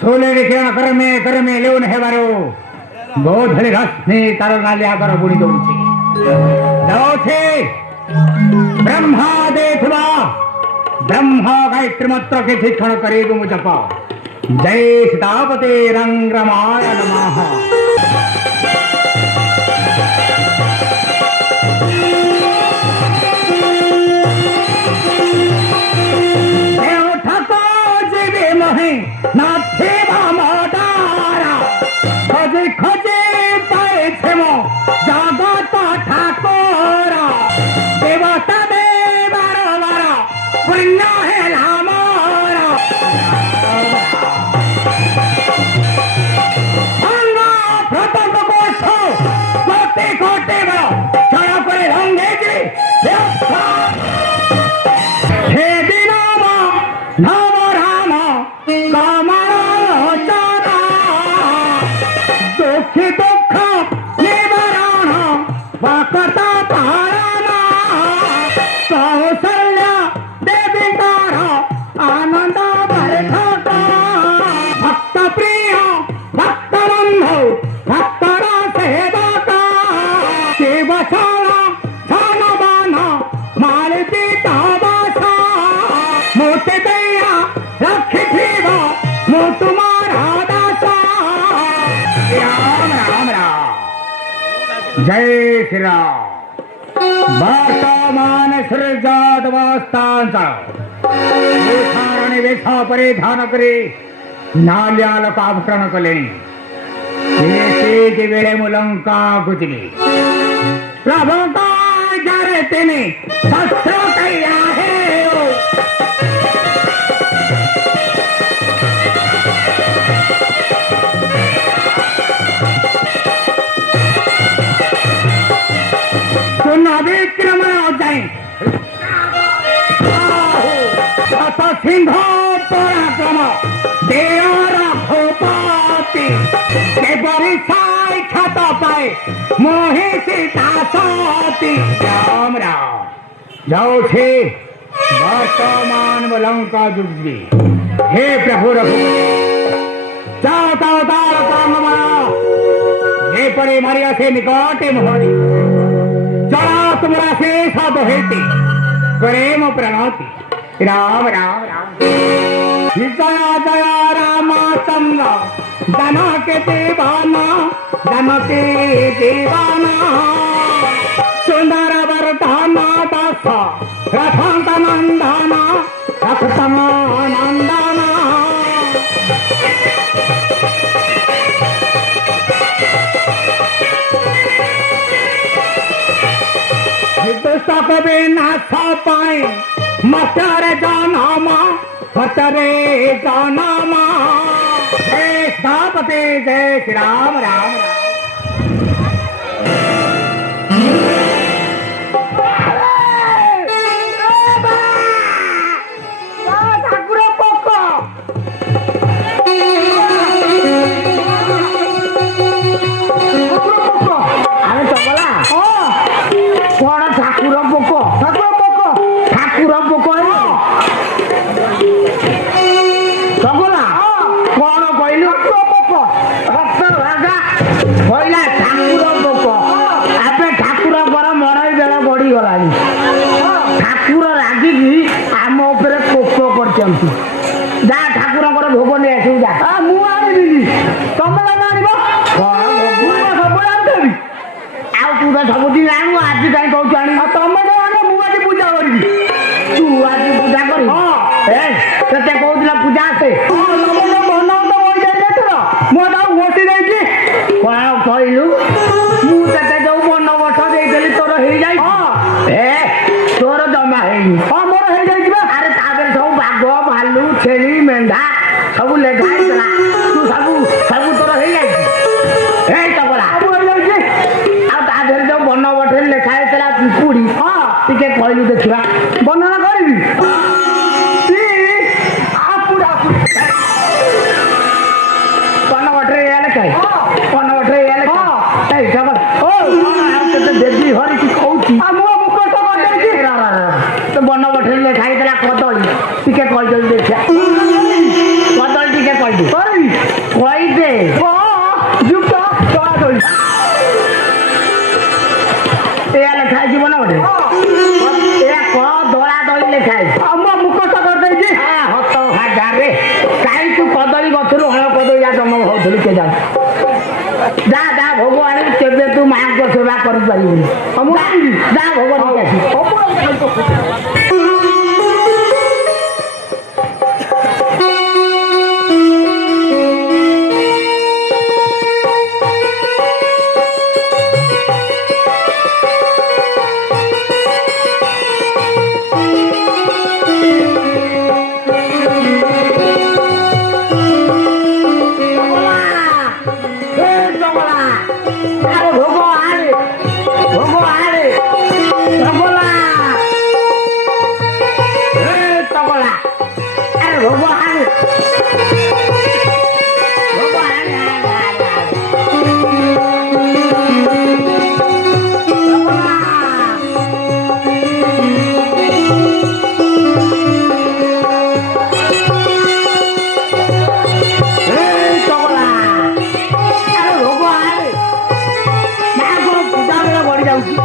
सोले किरण कर में लेउन हेबारो गोधली रश्मि तार नालिया कर बुणी दउछि जाउछि ब्रह्मा देखबा ब्रह्मा गायत्री मंत्र के शिक्षण करे तुम जप जय सीतापते रंगमाय नमः नाथे बामदारा खोजे खोजे पाए छेमो जगत ठाकुरा देवता देवार वार पुण्य है मोरा प्रतंग कोठ कोटे कोटे चढ़ पर रंगे हे दिन नव राम दुखी दुख निवारण भक्त पारण कौशल्या देवी आनंद भक्त प्रिय भक्त बंधु भक्तर सेवक शिवशाला धनवान मालती तबसा मोते दैया रखी मु तुम्हारा दासा राम राम राम जय श्री राम वर्तमान सृजादवस्थांचा वेश परिधान करे नाल्या लोक आवरण कले वेळे मुलंका गुजली प्रभु जरे तेने शस्त्र कैया है विक्रम सिंह पराक्रम देवर भूपति ख्यात पाए मोहि सीतासती राम राम जाओ वर्तमान लंका जुगली हे प्रभु रघुपति जाओ ताओ तार काम मारा हे परे मारिया से निकटे मोहरी चला तुम्हारा शेष हेती प्रेम प्रणति राम राम राम जया जया रामचंद्र जनक दीवाना जनके दीवाना सुंदर वरदाना दास रथांत नंदना रथतम नंदना कभी नाथ पाए मटरे जानामा जय सीतापते जय श्री राम राम राम ठाकुर रागिकी आम उपरे कोप कर ठाकुर भोग नहीं आसू जा मुझे तुम सब सबुदिन आणु आज कहीं कौच आनी तुम मुझे पूजा करी तू आज पूजा कर कहला पूजा आसे मन तो मोटी देखी कौन कहलु मुझे जो मन बठ दे तोर हो जाए तोर जमा है मोर हो जाए अरे तापर सब बाघ भालू छेली मेढ़ा सब लेखाई तू सब सब तोर हो जाए तबला जो बन बठे लेखाई पिपुड़ी टे कहलु देखा वर्णना करी बन बठे लेखाई बन बठे देवी हरी कहूँ तो बन बठे लेखाई कदली टे कहीदेवी देखा कदली टे कही ଲେଖା ହେଇଯିବ ନା ଗୋଟେ ଦଳା ଦଳି ଲେଖା ହେଇଛି ଆମ ମୁଖସ୍ଥ କରିଦେଇଛି ହତ ହାଜାରେ କାହିଁ ତୁ କଦଳୀ ଗଛରୁ ହଳ କଦଳୀ ଯା ଜନ୍ମ ହଉଥିଲୁ କେ ଯା ଯା ଯା ଭୋଗ ଆଣିବୁ କେବେ ତୁ ମାଆଙ୍କ ସେବା କରିପାରିବୁନି ଯା ଭୋଗ ନେଇକି ଆସିବୁ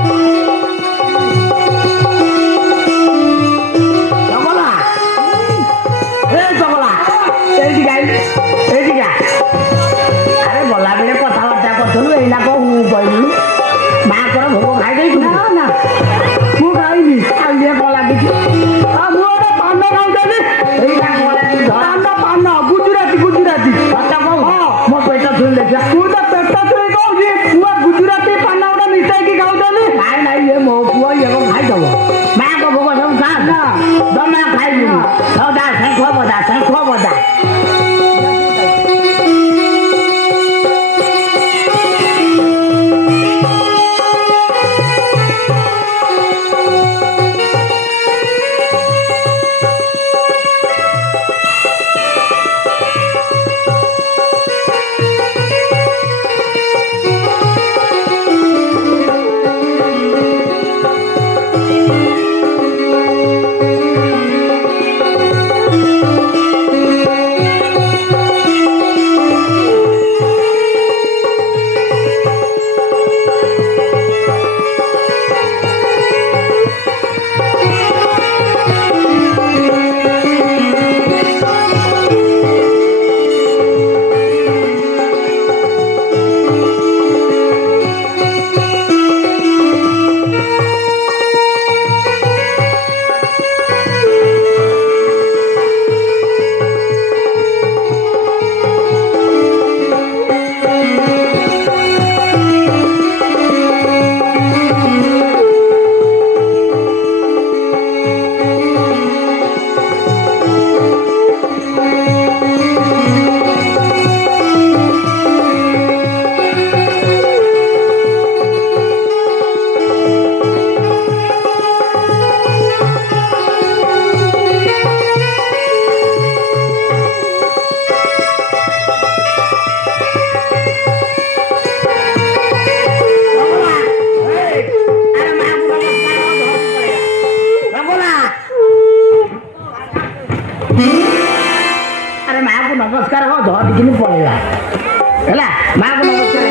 नमस्कार हो धरिकिन पड़ेगा है माँ को नमस्कार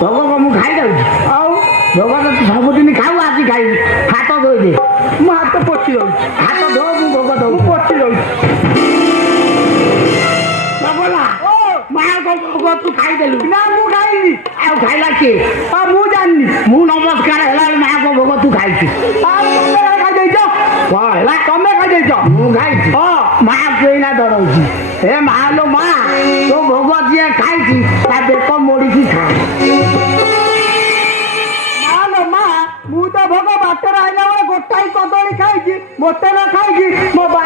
भोग को मुझे खाई जाऊँ भोग तो सबुदिन खाऊ आज खाई हाथ धोई दे मु हाथ पोछि जाऊँ हाथ धो मु भोग दो पोछि जाऊँ भोग तू खाई देलु ना मु खाई आ खाइला के मु जाननी मु नमस्कार हैला माँ को भोग तू खाई खाई देइछ हैला तमे खाई देइछ मु खाई माँ केना डरौछि हे माँ लो माँ तो भोग जे खाई ता बेक मोड़ी खा भोग बाटर आईला बेले गोटाई कदली खाई मत न खाई मो बा